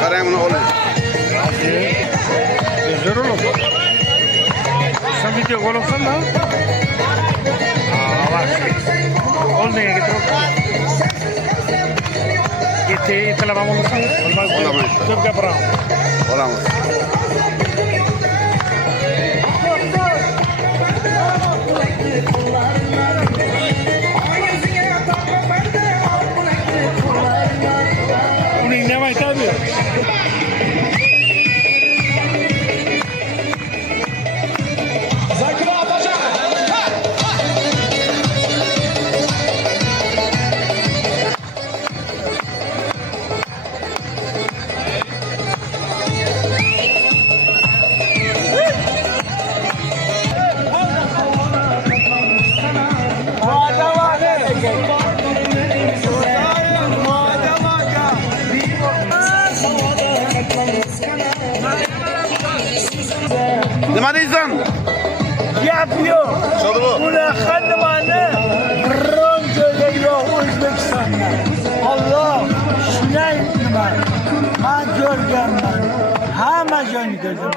Karayım bunu olayım. Güzel olur. Sen video konuşsan da. Bak. Ol neye gidiyor? Gitti, itelemem olursa. Olamayız. Çok yaparım. Olamaz. Bunu inlemeyi tabii. Ne diyeceksin? Yapıyor. Soru bu. Buna hanımanı ron görüyor Özbekistan'da. Allah şunay nima. Ha görgen ben. Hama jön gördüm.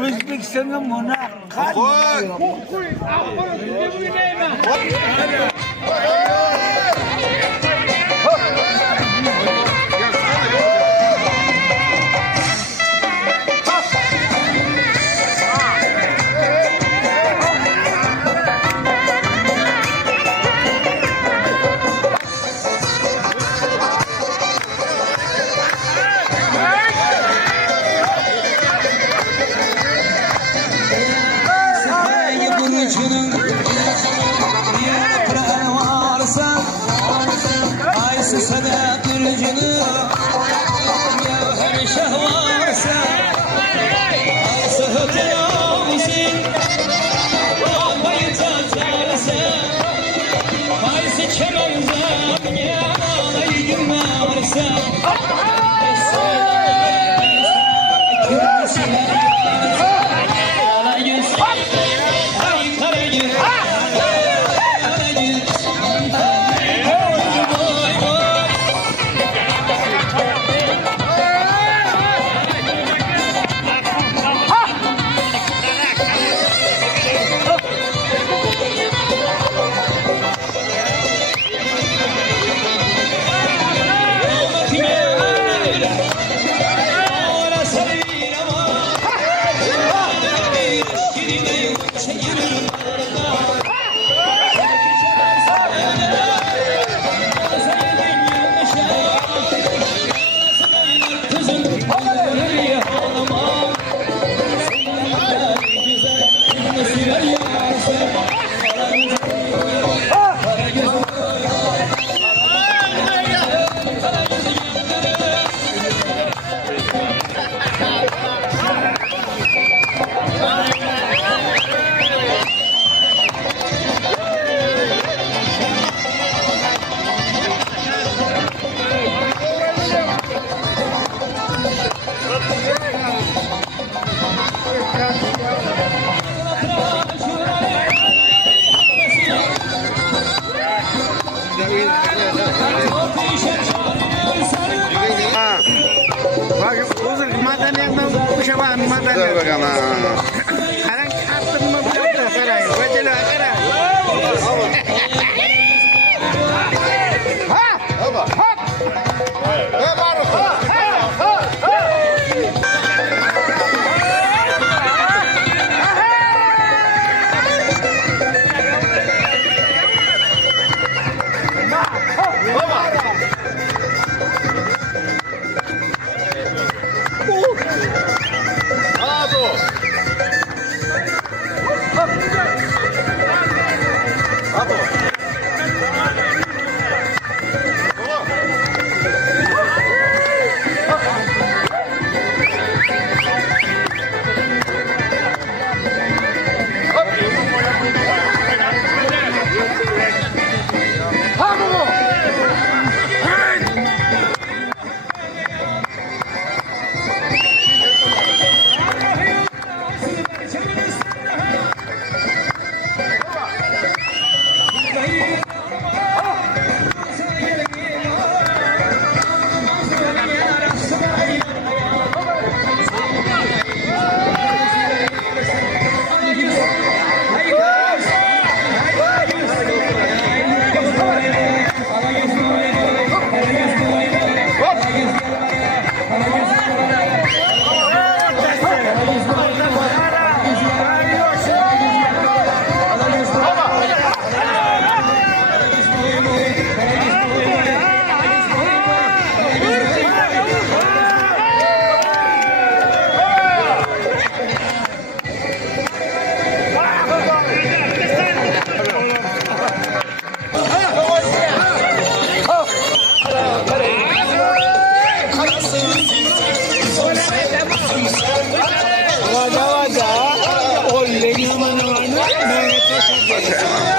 Özbekistan'ın buna hanımanı. Güzel bakan ha. Qarang, qattimni bilan qarang. Vajilar qarang.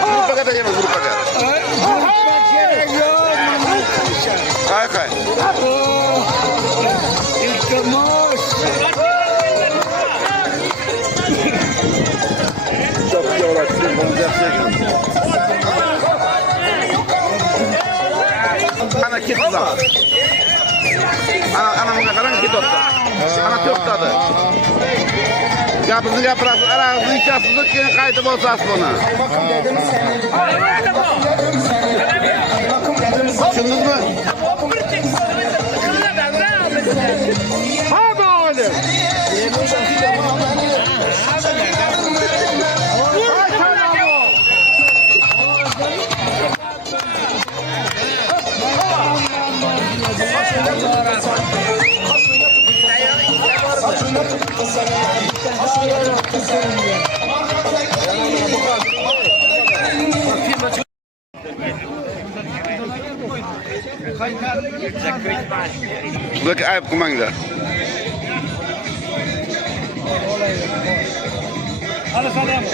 Grup paket aja mas, grup paket. Kay. Çok iyi olacak. Ana kit lan. Ana mengatakan kit oldu. Ana köftadı. Gapınızı yaparasın, aranızı içersiniz, yine kaydı bozasın ona. Düşündünüz mü? Hadi oğlum. Buradaki ayıp kumanda. Hadi sana mı?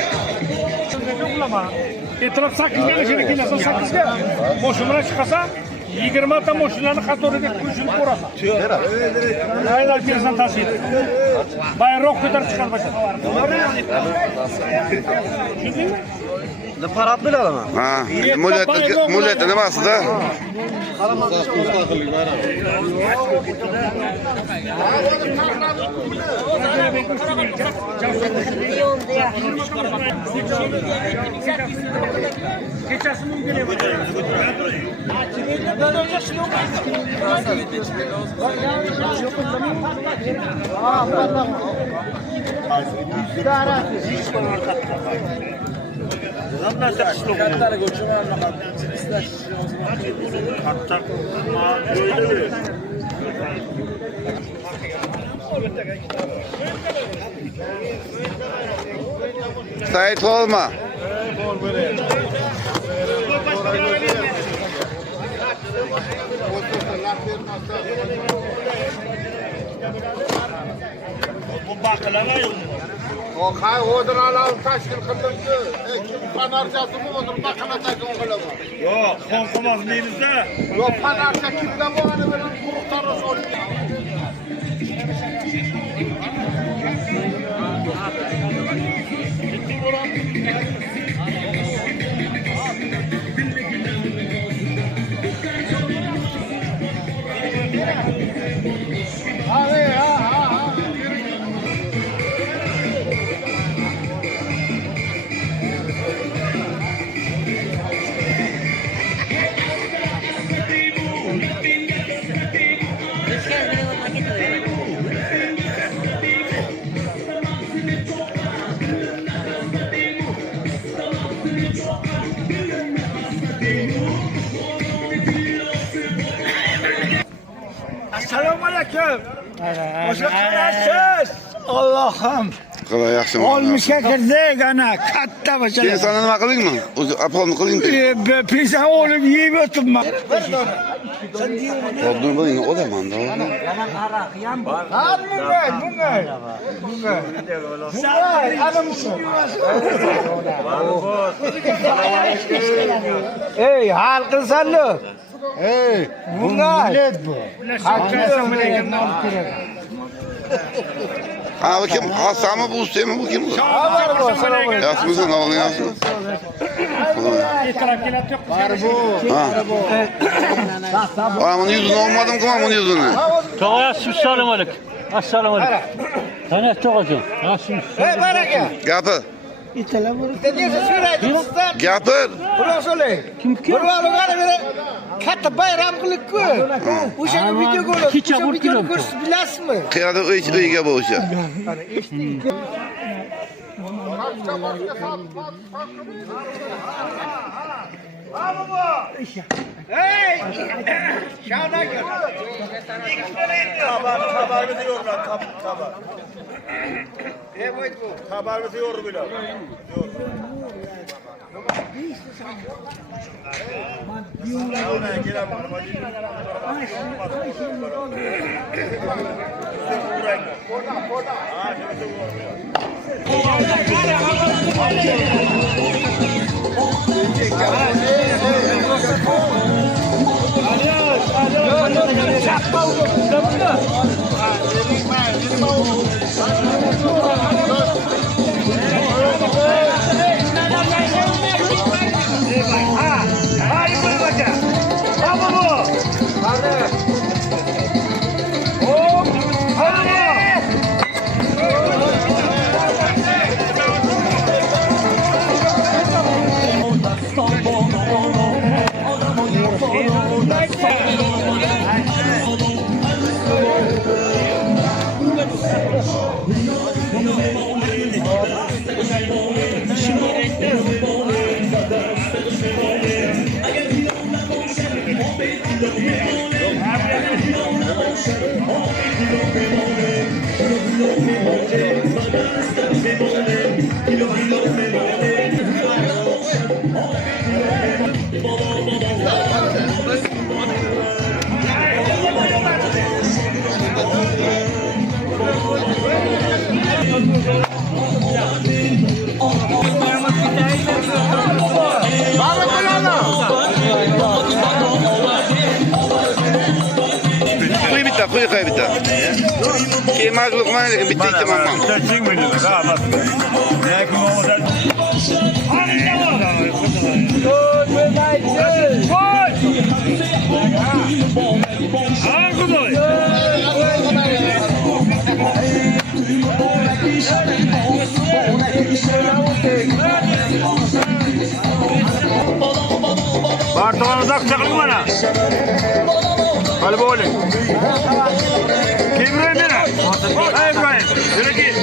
Yoklama. Etraf 8 gel, şimdi kilasa 8 gel. Boşumuna çıkasa 20 tane boşlarını katorede kuşunu korasa. Aylar bir insan taşıydı. Bayrok kadar çıkar başa. Şimdi mi? Ne parat bile ama. Ha, mullette ne varsa da. Sait olma. Bu baklava yok. O kay odur alalım taşkil kıldıktı. Kim panarcası mı odur bakana taşkil kılımı. Yok, konkumaz meyinizde. Yok panarca kimden bu hani benim kuruktarı soruyor. Assalomu alaykum. O'sha qarasiz. Allohim. Qalay yaxshi. Olmishga kirdik ana katta Sen masala. sana nima qilingmi? O'zi apolni qilingmi? Pensan olib yeb o'tibman. Qo'ldan bo'ling odaman-da. Bunga. Ey, hal qilsanlar. Ey, bunga. Ha bu kim? Hasanmı bu Hüseyinmi bu kim? Yaxshimisan, oğlum yaxshi. E'tirof keladi yo'q. Ha. Bunun yüzünü olmadım ki bunun yüzünü. Assalomu alaykum. Assalomu alaykum. Tanış to'g'azim. Yaxshimisiz? Hey, baraka. Gapir. Gapir. Gapir. Quloq soling. Bir vaqtlar beri katta bayram qilib-ku. O'sha video ko'rib, Kecha bir kilo. ko'rsiz bilasizmi? Qiyada uyga bu o'sha. Hey! Şahane. Haberimizi yorlar, haber. Ne boyut bu? Haberimizi yor bile. Kuyu bitti. Kemal Lukman bitti tamam. Bartolomazak çaklık bana. Hadi böyle. Kim İbrahim bana? Hey İbrahim. Yürü git.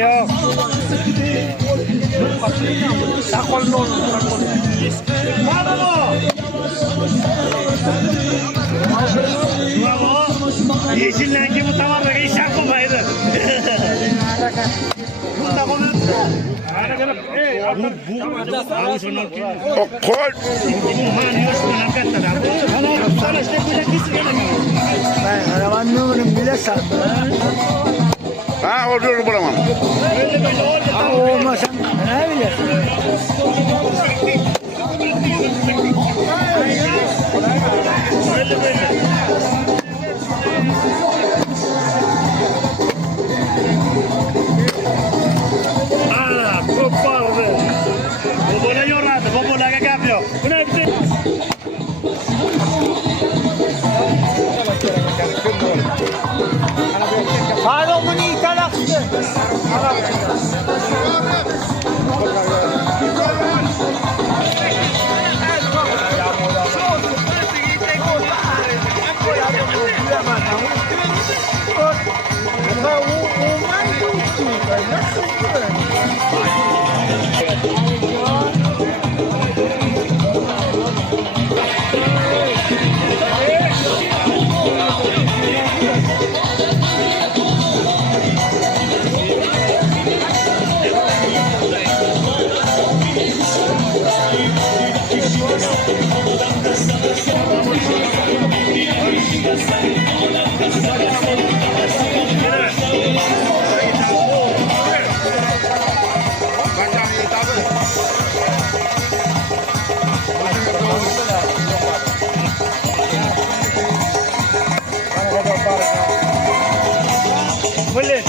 Yok. Sakol non. Yeşillenki bu tavarda iş yapmaydı. Koy. Arabanın bile sattı. Ha orada bulamam. Olmasa ne bilirsin? Kopardı. Bu böyle yoradı. Bu böyle gap yok. Bu ne bitti?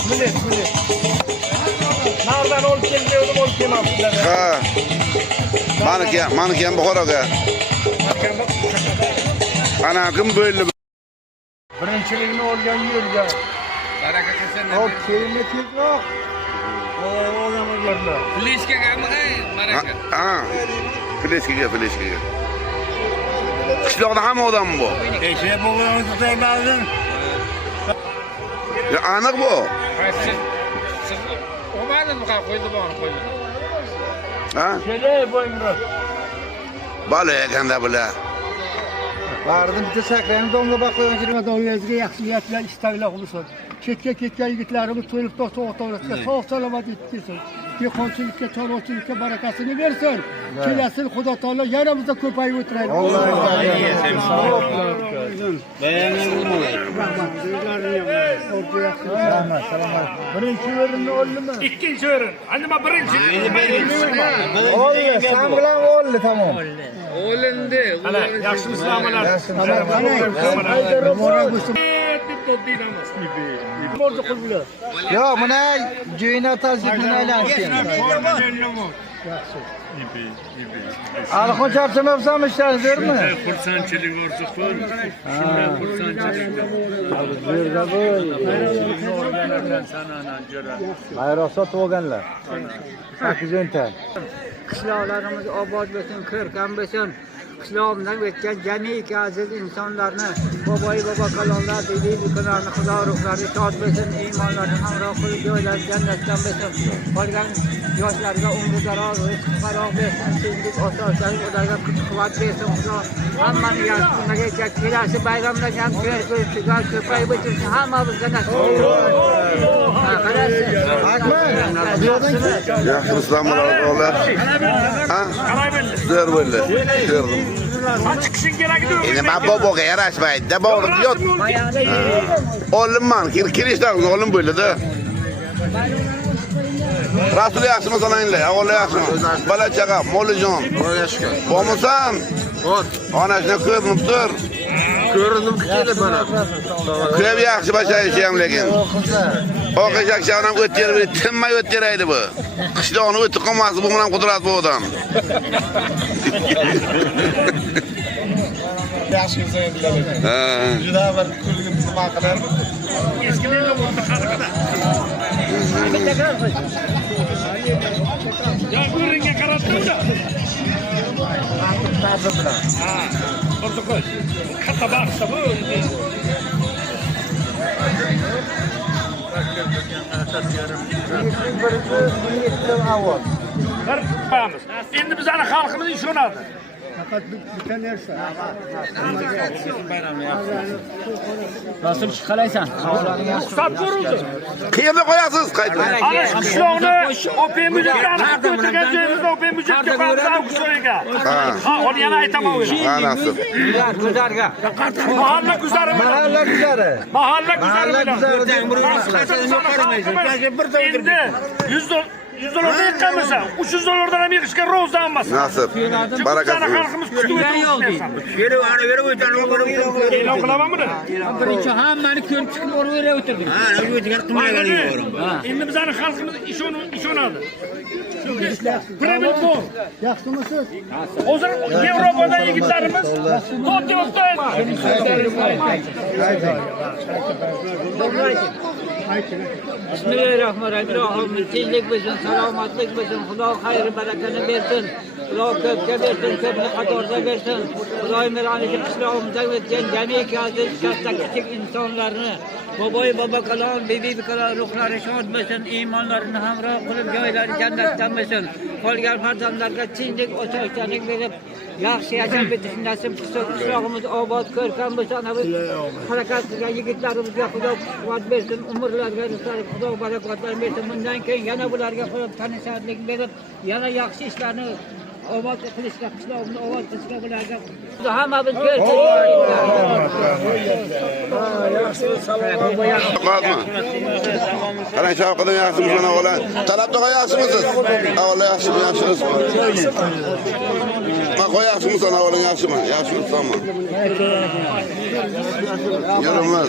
Millet. Nereden ol kelmeyordum ol kemam. Ha. Maniki ham Buxoro aka. Ana kim böyle? Birinchilikni olgan yerga. Baraka qilsin. O kelma tezroq. Ha. Fleskiga. Qishloqda hamma odam bu. Ya aniq bu. Omadimi qo'ydi bor qo'ydi. Ha? Kelay bo'yimroq. Balo ekanda bular. Bardim bitta sakrayni domga baqayon jirma Davlatga yaxshi niyatlar istaklar qilsin. Ketgan yigitlarimiz to'lib to'xtovlatga sog' salomat etsin. Dehqonchilikka, chorvachilikka barakasini bersin. Kelasi Xudo taolo yanamizda ko'payib o'tiraylik. Birinchi o'rinni oldimi? Ikkinchi o'rin. Nima birinchi? Oldi, sen bilan oldi tamom. O'lindi. Ana, yaxshi islomlar. Yo, mana joyina tazyiqni aylansin. Alxon charchamabsan ishlaringizmi? Xursandchilik orzu qil. Shundan xursandchilik. Ayrosot bo'lganlar. 8 ta. Qishloqlarimiz obod bo'lsin, ko'rkam bo'lsin. Qishlog'imdan o'tgan jamiki aziz insonlarni, bobo kalonlar, dedi bularni Xudo ruhlari shod bo'lsin, iymonlarni hamroh qilib joylari jannatdan bo'lsin. Qolgan yoshlarga umri daroz, rizq faroq bersin, tinchlik, osoyishtalik ularga kuch-quvvat bersin. Xudo hammani yaxshi kunlarga kelasi bayramlar ham ko'rib ko'payib o'tirsin, hammamizga nasib etsin. Yaxshi islomlar olar. Ha? Zo'r bo'ldi. Ko'rdim. Chiqishing kerak edi. Endi men boboga yarashmaydi-da, bog'liq yot. Olimman, kirishdan olim bo'ldi-da. Rasul yaxshimi sananglar, o'g'il yaxshimi? Bola chaqa, molijon. Bo'lmasan? Bor. Onasini ko'rinib tur. Ko'rindim kelib mana. Ko'p yaxshi bashayshi ham lekin. O'qishakchanam o'ttirib, tinmay o'ttiraydi bu. Qishloqni o'tib qolmas, bu bilan qudrat bu odam. Yaxshi inson bilaman. Ha. Juda bir kulgim nima qilar? Eskilarga o'rta qarqada. Ya ko'ringa qaratdi-da. Ha, orzu qo'y. Katta baxsa bu. Bir qo'yamiz. Endi bizning xalqimiz ishonadi. Faqat bitta narsa. Rasul qalaysan? Ruxsat ko'rildi. Qayerda qo'yasiz? Qayerda? Ana shu qishloqni OPMJdan o'tirgan joyimizda OPMJga borsa o'shaga. Ha, uni yana aytaman o'zi. Ha, nasib. Guzarga. Mahalla guzari. Mahalla guzari. Mahalla guzari. Mahalla Endi 100 dollardan yiqqanmisa, 300 dollardan ham yiqishga ro'za olmasin. Nasib. Barakatli. Xalqimiz kutib o'tiribdi. E'lon qilamanmi? Birinchi hammani ko'rib chiqib o'raverdik. Endi bizning xalqimiz ishonadi. Private bor. Yaxshimisiz? Hozir Yevropadan yigitlarimiz to'rt o'taydi. Bismillahirrahmanirrahim. Tinchlik bo'lsin, salomatlik bo'lsin. Xudo xayr barakani bersin. Xudo ko'pga bersin, ko'pni qatorda bersin. Xudoyim meroniki qishlog'imizda o'tgan jamiki aziz katta kichik insonlarni, bobo kalon, bibi kalon ruhlari shod bo'lsin, iymonlarini hamroh qilib joylari jannatdan bo'lsin. Qolgan farzandlarga tinchlik, osoyishtalik berib, yaxshi yashab o'tish nasib qilsin. Qishlog'imiz obod, ko'rkam bo'lsin. Ana bu harakat qilgan yigitlarimizga Xudo quvvat bersin, umrlarga Xudo barakotlar bersin. Bundan keyin yana bularga Xudo tanishadlik berib, yana yaxshi ishlarni obod qilishga, qishlog'imizni obod qilishga bularga hammamiz ko'rsin. Qolma. Qarang shavqadan yaxshimi shuna o'g'lan. Talabda yaxshimisiz? Avval yaxshimi, yaxshimisiz? Ma yaxshimisan, avval yaxshimi? Yaxshimisanmi? Yurimiz.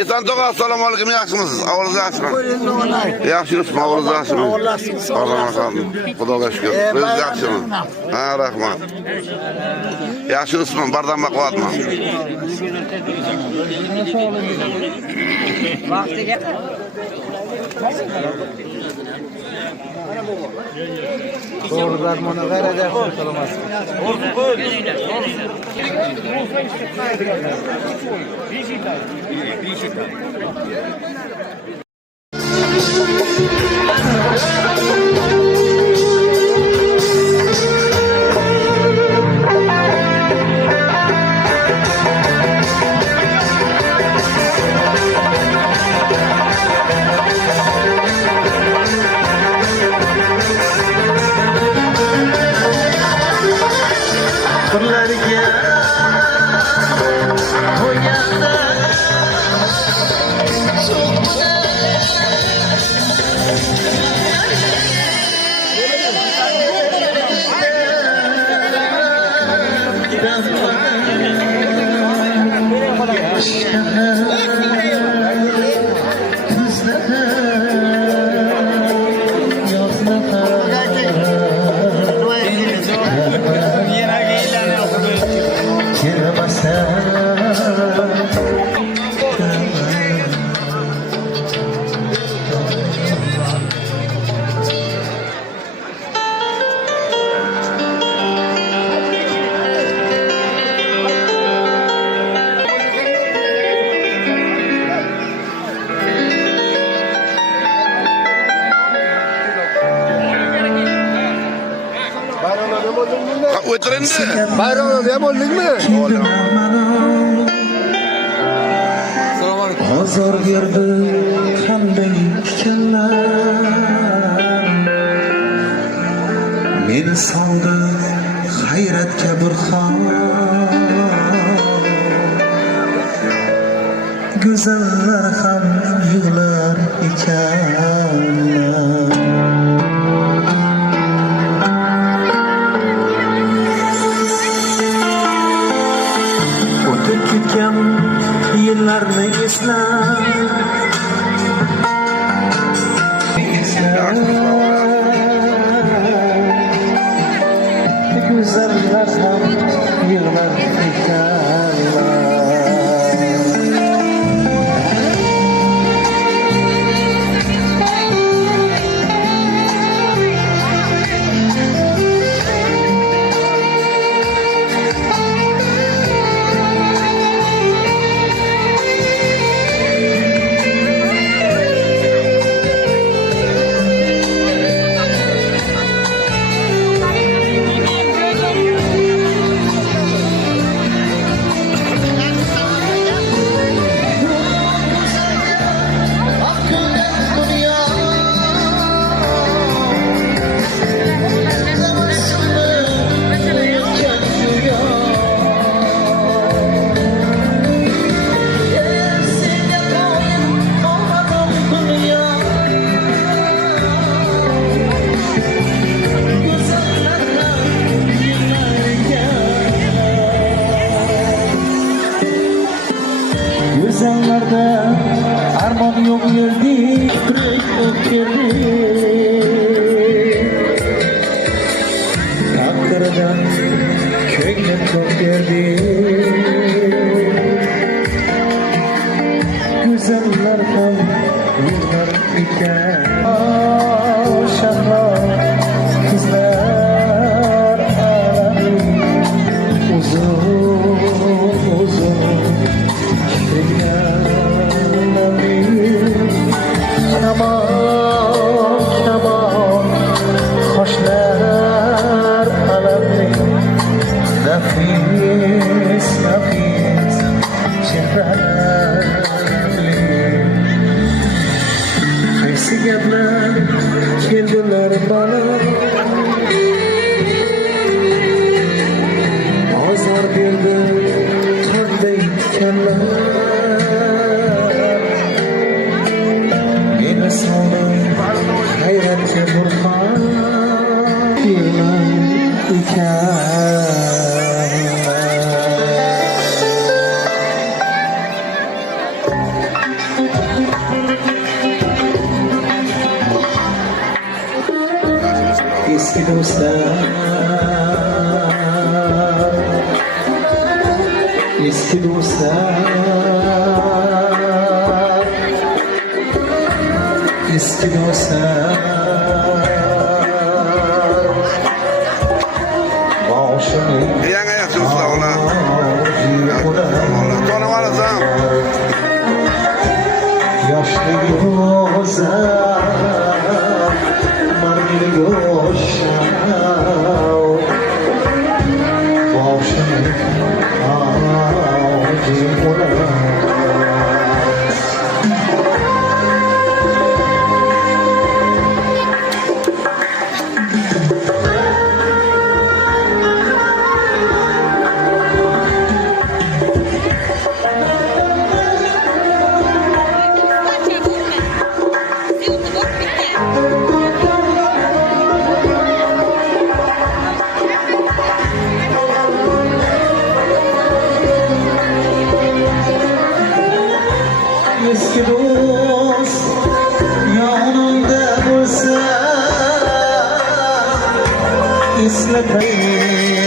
Esan tog'a, assalomu alaykum, yaxshimisiz? Avval yaxshimi? Yaxshimisiz, avval yaxshimi? Xudoga shukr. O'z yaxshimi? Ha, rahmat. Yaxshimisizmi? Bardan baqyapman. Vaqtiga Doğrudan bana verecek olmaz. O'tirindi. Bayramda ham oldingmi? Azor berdi qanday tikanlar meni soldi hayratga burxon go'zallar ham yig'lar ekanlar o'tib ketgan yillarni eslab güzeller ham yig'lar ekanlar Güzellerde armon yok yerdi, kürek yok yerdi. Takdirden köylü çok yerdi. Güzeller ham yıllar iken. Şahlar, kızlar alemi uzun uzun. Kamon qoshlar alamli nafis nafis chehrali qaysi gaplar keldilar bana ozor berdi qanday eski do'stlar, eski do'stlar, boshimni Yangi yaxshimiz sog' bo'lar. To'nim olasan. yoshlik go'zal, margil go'shal, boshimni oji bo'lar. Eski do'st yonimda bo'lsa, eslatayin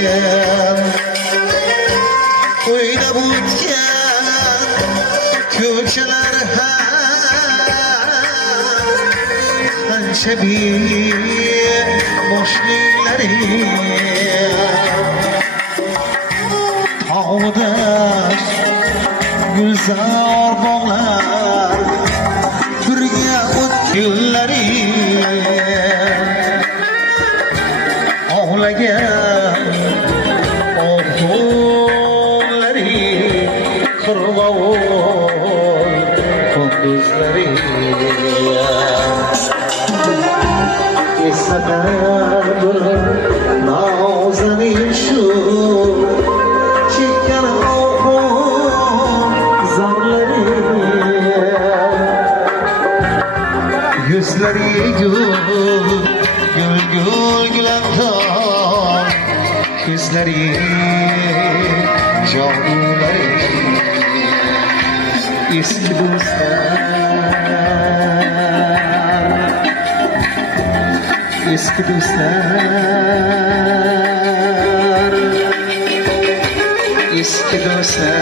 o'ylab o'tgan ko'chalar qancha boshliklaring tog'dash gulzor bog'lar birga o'tganlaring ovlagan o'g'ullaring qirg'ovul kunduzlaring eslatar nozanin shu chekkan yuzlari gul gulanton, ko'zlari jonlari eski do'stlar, eski do'stlar, eski do'stlar.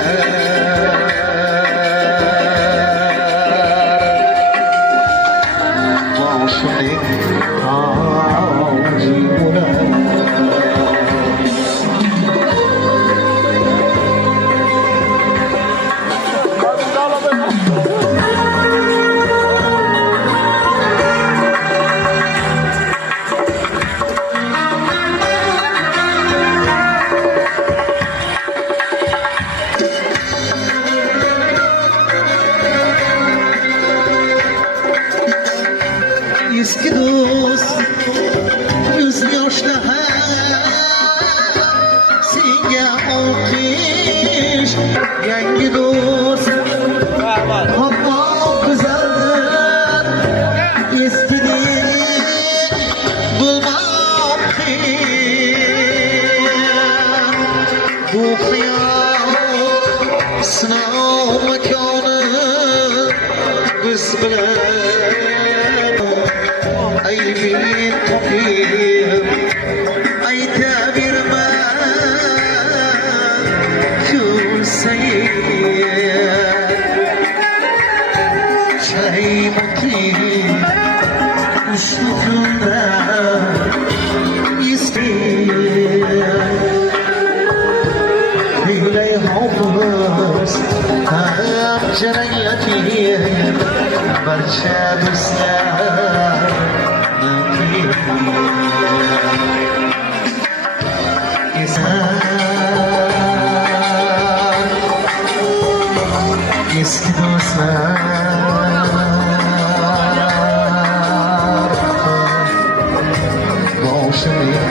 Eski do'st yuz yoshda senga olqish, yangi do'st hamma go'zaldir, eskidek bo'lmoqchi bu hayot sinov makoni biz bilan aybini topib aytaverma kulsayib chay mutli ushbu kunda eski Bilay hofız ham jaranglating barcha do'stlar eski do'stlar boshimni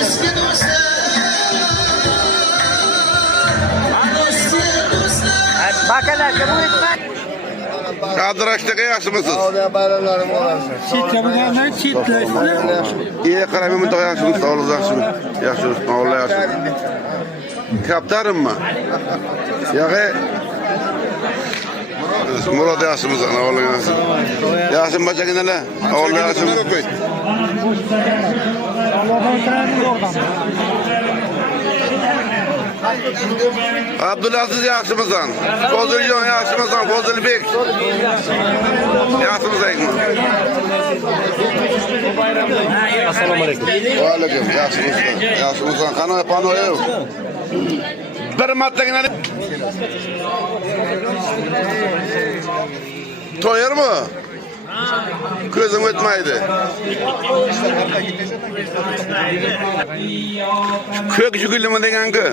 eski do'stlar Bakalarga bu etmez. Qadiraşdagi yaxshimisiz? Bayramlarim bo'lsin. Chetlamaganlar chetlashdi. Qarayman bunday yaxshimisiz? Sog'ligingiz yaxshimi? Yaxshimisiz, Alloh yaxshi. Kaptarimmi? Yo'q. Murod yaxshimiz, Alloh yaxshi. Yaxshimi bachaginalar? Alloh yaxshi. Abdulaziz yaxshimisan? Foziljon yaxshimisan? Fozilbek yaxshimisanmi? Assalomu alaykum. Va alaykum, yaxshimisan? Yaxshimisan? Qanday panoyev? Bir martagina to'yarmi? Ko'zim o'tmaydi. Ko'k jugulimi degan-ku.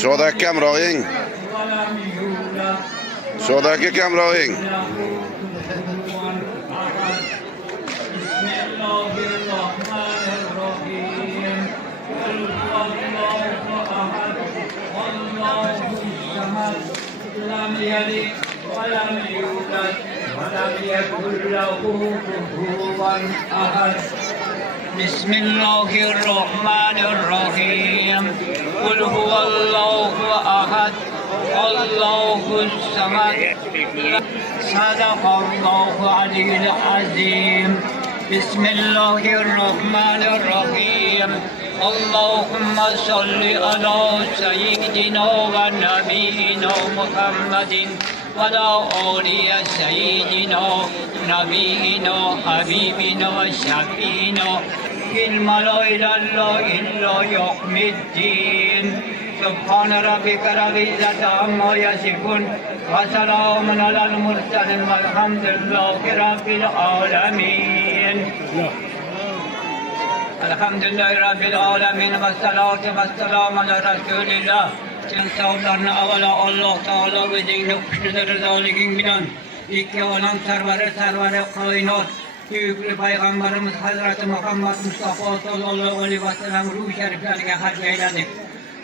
Shoda kamroying. Shoda kamroying. لم يلد ولم يولد ولم يكن له كفوا أحد بسم الله الرحمن الرحيم قل هو الله أحد الله الصمد صدق الله العلي العظيم بسم الله الرحمن الرحيم اللهم صل على سيدنا ونبينا محمد وعلى آل سيدنا نبينا حبيبنا وشفينا علم لا إله إلا يوم الدين سبحان ربك رب العزة عما يصفون وسلام على المرسلين والحمد لله رب العالمين Elhamdülillahi Rabbil Alemin ve salatu ve selamu ala Resulillah. Sen savlarını avala Allah Teala özünü kuşludur rızaligin bilen. İki olan serveri kainat. Büyüklü Peygamberimiz Hazreti Muhammed Mustafa sallallahu aleyhi ve sellem ruh şeriflerine hac eyledik.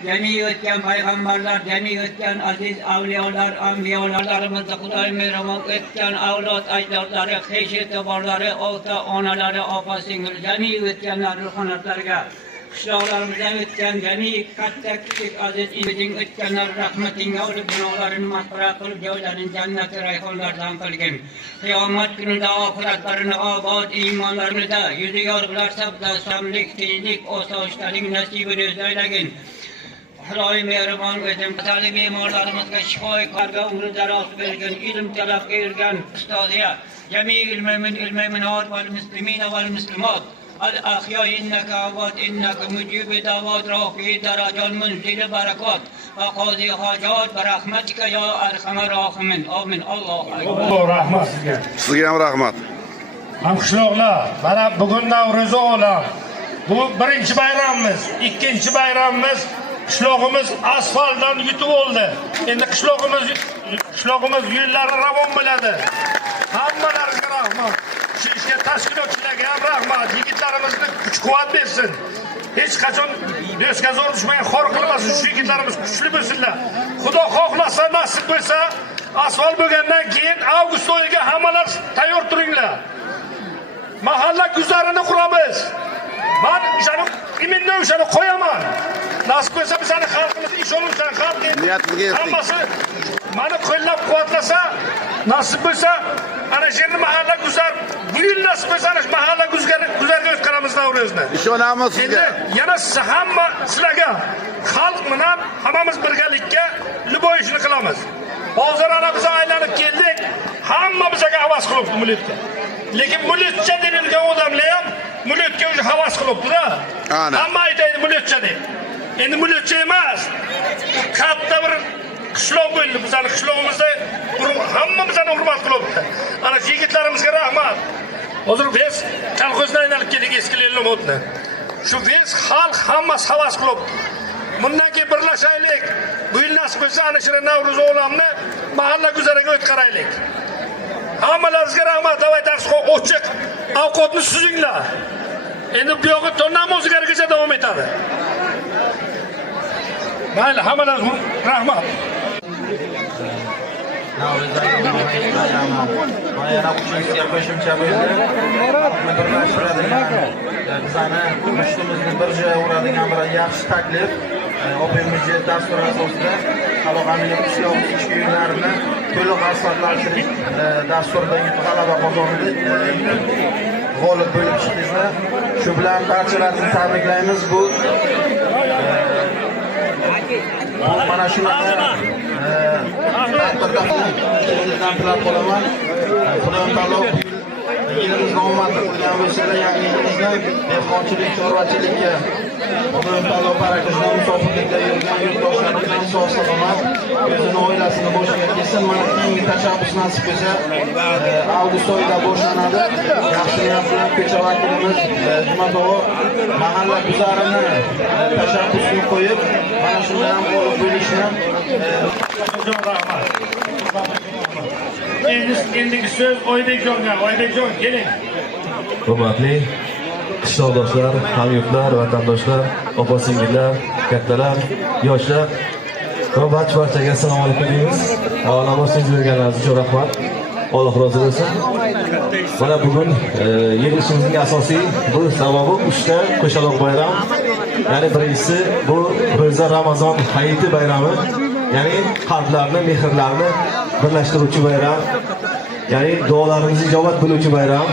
Cemi ötken peygamberler, cemi ötken aziz avliyalar, anbiyalarımızda Kuday merhamet ötken avlat ecdatları, heşi tebarları, ota onaları, apa singil, cemi ötkenler ruhanatlarga, kışlalarımızdan ötken cemi katta küçük aziz imidin ötkenler rahmetinle olup günahlarını mahfura kılıp cevlerin cenneti rayhanlardan kılgın. Kıyamet gününde ahiretlerini abad, imanlarını da yüzü yorgularsa da samlik, tizlik, o savaşların nasibini özeylegin. Hılayı mehriban edin, talibi imarlarımızga şifayı karga umru daraz vergen, ilim telakki ergen ustaziya, cemi ilmeminat vel müslimine vel müslimat, al-ahya inneke avad inneke mücibi davad rafi deracan münzili barakat, ve qazi hacat ve rahmetike ya erhamer rahimin, amin, Allah'a. Rahmat sizga. Sizga ham rahmat. Hamqishloqlar, mana bugun Navro'z olam. Bu birinchi bayramimiz, ikkinchi bayramimiz. Qishlog'imiz asfaltdan yutib oldi. Endi qishlog'imiz yo'llari ravon bo'ladi. Hammalaringizga rahmat. Shu ishga tashkilotchilarga ham rahmat. Yigitlarimizni kuch-quvvat bersin. Hech qachon do'stga zo'r tushmagan, xor qilmasin. Shu yigitlarimiz kuchli bo'lsinlar. Xudo xohlasa, nasib bo'lsa, asfalt bo'lgandan keyin avgust oyiga hammalar tayyor turinglar. Mahalla guzarini quramiz. Men o'shani iminni o'shani qo'yaman. Nasib bo'lsa bizani xalqimiz ish olursan, xalq hammasi meni qo'llab-quvvatlasa, nasib bo'lsa ana shu mahalla guzar, bu yil nasib bo'lsa ana shu mahalla guzarga o'tkazamiz Navro'zni. Ishonamiz sizga. Yana hamma sizlarga xalq bilan hammamiz birgalikka liboy ishni qilamiz. Hozir ana biz aylanib keldik, hamma bizga havas qilibdi millatga. Lekin millatcha deb yurgan odamlar ham millatga o'zi havas qilibdi-da. Hamma aytadi millatcha deb. Endi millatcha emas. Katta bir qishloq bo'ldi. Bizning qishlog'imizda hamma bizni hurmat qilibdi. Ana yigitlarimizga rahmat. Hozir biz kolxozdan aylanib keldik eski Lelnomodni. Shu biz xalq hammasi havas qilibdi. Bundan keyin birlashaylik. Bu yil nasib bo'lsa ana shu Navro'z olamni mahalla guzariga o'tkazaylik. Hammalaringizga rahmat. Davay dars ochiq. Ovqatni suzinglar. Endi bu yo'g'i tondan o'zgargacha davom etadi. Mayli, hammalaringizga rahmat. Bayram uchun qo'shimcha bo'ldi. bizani mushtumimizni bir joyga uradigan bir yaxshi taklif. OPMJ dasturi asosida Xaloqamil qishloq ichki yo'llarini to'liq asfaltlashtirish dasturidagi g'alaba qozondik. G'olib bo'lib chiqdingizlar. Shu bilan barchalarini tabriklaymiz. Bu mana shunaqa tadbirda qo'lingizdan tilab qolaman. Xudoim taolo yilimizni omadli qilgan bo'lsa-da, yangi yilimizni dehqonchilik, chorvachilikka Xudoim taolo barakasidan musofirlikda yurgan yurtdoshlarimiz sog' salomat o'zini oilasini boshiga kelsin. Mana keyingi tashabbus nasib bo'lsa avgust oyida boshlanadi. Yaxshi niyat bilan ko'cha vakilimiz Jumatog'o mahalla guzarini tashabbusini qo'yib, mana shunda ham g'olib bo'lishni Endigi so'z Oybekjonga. Oybekjon keling. Hurmatli qishloqdoshlar, hamyurtlar, vatandoshlar, opa-singillar, kattalar, yoshlar va barchaga assalomu alaykum deymiz. Avvalambor so'z berganlaringiz uchun rahmat. Alloh rozi bo'lsin. Mana bugun yig'ilishimizning asosiy bu sababi 3 ta qo'shaloq bayram. Ya'ni birinchisi bu ro'za Ramazon hayiti bayrami. Ya'ni qalblarni, mehrlarni birlashtiruvchi bayram. Ya'ni duolarimizni ijobat bo'luvchi bayram.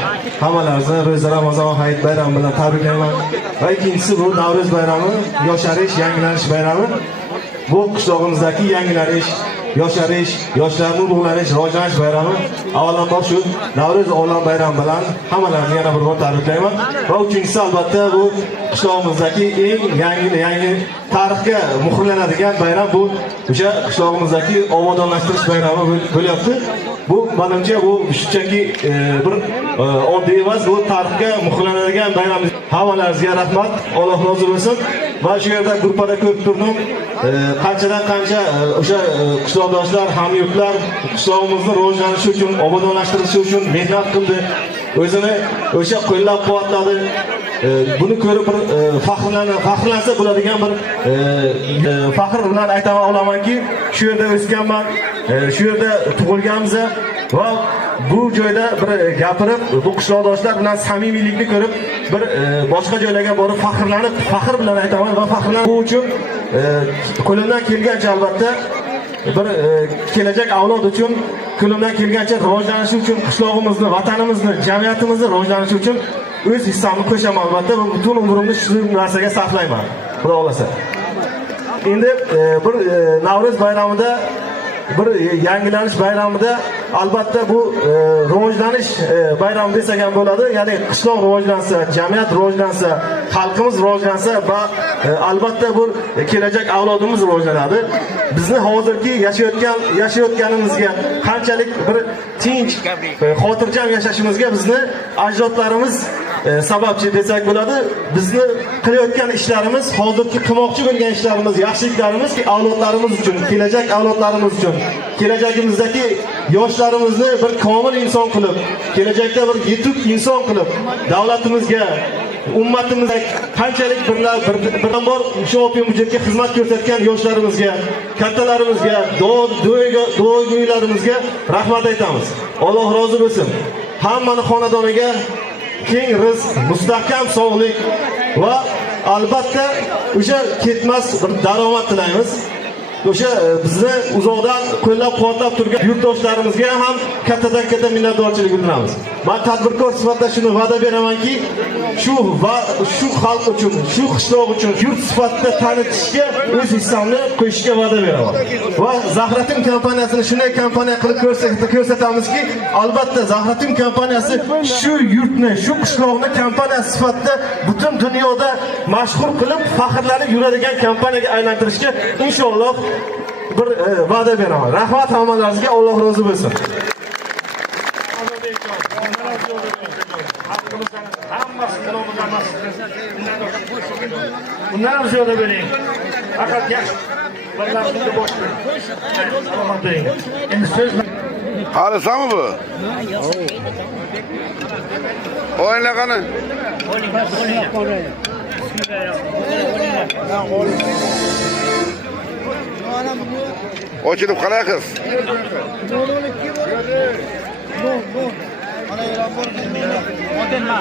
Hammalaringizni ro'za Ramazon hayit bayrami bilan tabriklayman. Va ikkinchisi bu Navro'z bayrami, yosharish, yangilanish bayrami. Bu qishlog'imizdagi yangilanish, yosharish, yoshlarning ulug'lanish, rivojlanish bayrami. Avvalambor shu Navro'z olam bayrami bilan hammalaringizni yana bir bor tabriklayman. Va uchinchisi albatta bu qishlog'imizdagi eng yangi tarixga muhrlanadigan bayram bu o'sha qishlog'imizdagi obodonlashtirish bayrami bo'lyapti. Bu menimcha bu shunchaki bir oddiy emas, bu tarixga muhrlanadigan bayram. Hammalaringizga rahmat, Alloh rozi bo'lsin. Va shu yerda gruppada ko'rib turdim, qanchadan qancha o'sha qishloqdoshlar, hamyurtlar qishlog'imizni rivojlanishi uchun, obodonlashtirishi uchun mehnat qildi. O'zini o'sha qo'llab-quvvatladi. Buni ko'rib bir faxrlansa bo'ladigan bir faxr bilan ayta olamanki, shu yerda o'sganman, shu yerda tug'ilganmiz va bu joyda bir gapirib, bu qishloqdoshlar bilan samimiylikni ko'rib, bir boshqa joylarga borib faxrlanib, faxr bilan aytaman va faxrlanib bu uchun qo'limdan kelgancha albatta bir kelajak avlod uchun qo'limdan kelgancha rivojlanishi uchun qishlog'imizni, vatanimizni, jamiyatimizni rivojlanishi uchun o'z hissamni qo'shaman albatta va butun umrimni shu narsaga sarflayman. Xudo xolasa. Endi bir Navro'z bayramida, bir yangilanish bayramida albatta bu rivojlanish bayrami desak ham bo'ladi. Ya'ni qishloq rivojlansa, jamiyat rivojlansa, xalqimiz rivojlansa va albatta bu kelajak avlodimiz rivojlanadi. Bizni hozirgi yashayotganimizga qanchalik bir tinch, xotirjam yashashimizga bizni ajdodlarimiz sababchi desak bo'ladi. Bizni qilayotgan ishlarimiz, hozirgi qilmoqchi bo'lgan ishlarimiz, yaxshiliklarimiz avlodlarimiz uchun, kelajak avlodlarimiz uchun, kelajagimizdagi yoshlarimizni bir komil inson qilib, kelajakda bir yetuk inson qilib, davlatimizga, ummatimizga qanchalik birdan bor shu OPMJga xizmat ko'rsatgan yoshlarimizga, kattalarimizga, duogo'ylarimizga rahmat aytamiz. Alloh rozi bo'lsin. Hammani xonadoniga keng rizq, mustahkam sog'lik va albatta o'sha ketmas bir daromad tilaymiz. O'sha bizni uzoqdan qo'llab-quvvatlab turgan yurtdoshlarimizga ham kattadan katta minnatdorchilik bildiramiz. Men tadbirkor sifatida shuni va'da beramanki, shu xalq uchun, shu qishloq uchun yurt sifatida tanitishga o'z hissamni qo'shishga va'da beraman. Va Zahratim kompaniyasini shunday kompaniya qilib ko'rsatamizki, albatta Zahratim kompaniyasi shu yurtni, shu qishloqni kompaniya sifatida butun dunyoda mashhur qilib, faxrlanib yuradigan kompaniyaga aylantirishga inshaalloh bir va'da beraman. Rahmat hammalaringizga, Alloh rozi bo'lsin. Bundan ham ziyoda bo'ling. Faqat yaxshi bir narsani boshlang. Salomat bo'ling. Endi so'z Halisanmi bu? O'yinlar qani? Ochilib qalay qiz? Mana e'lon bo'lgan. Model ma.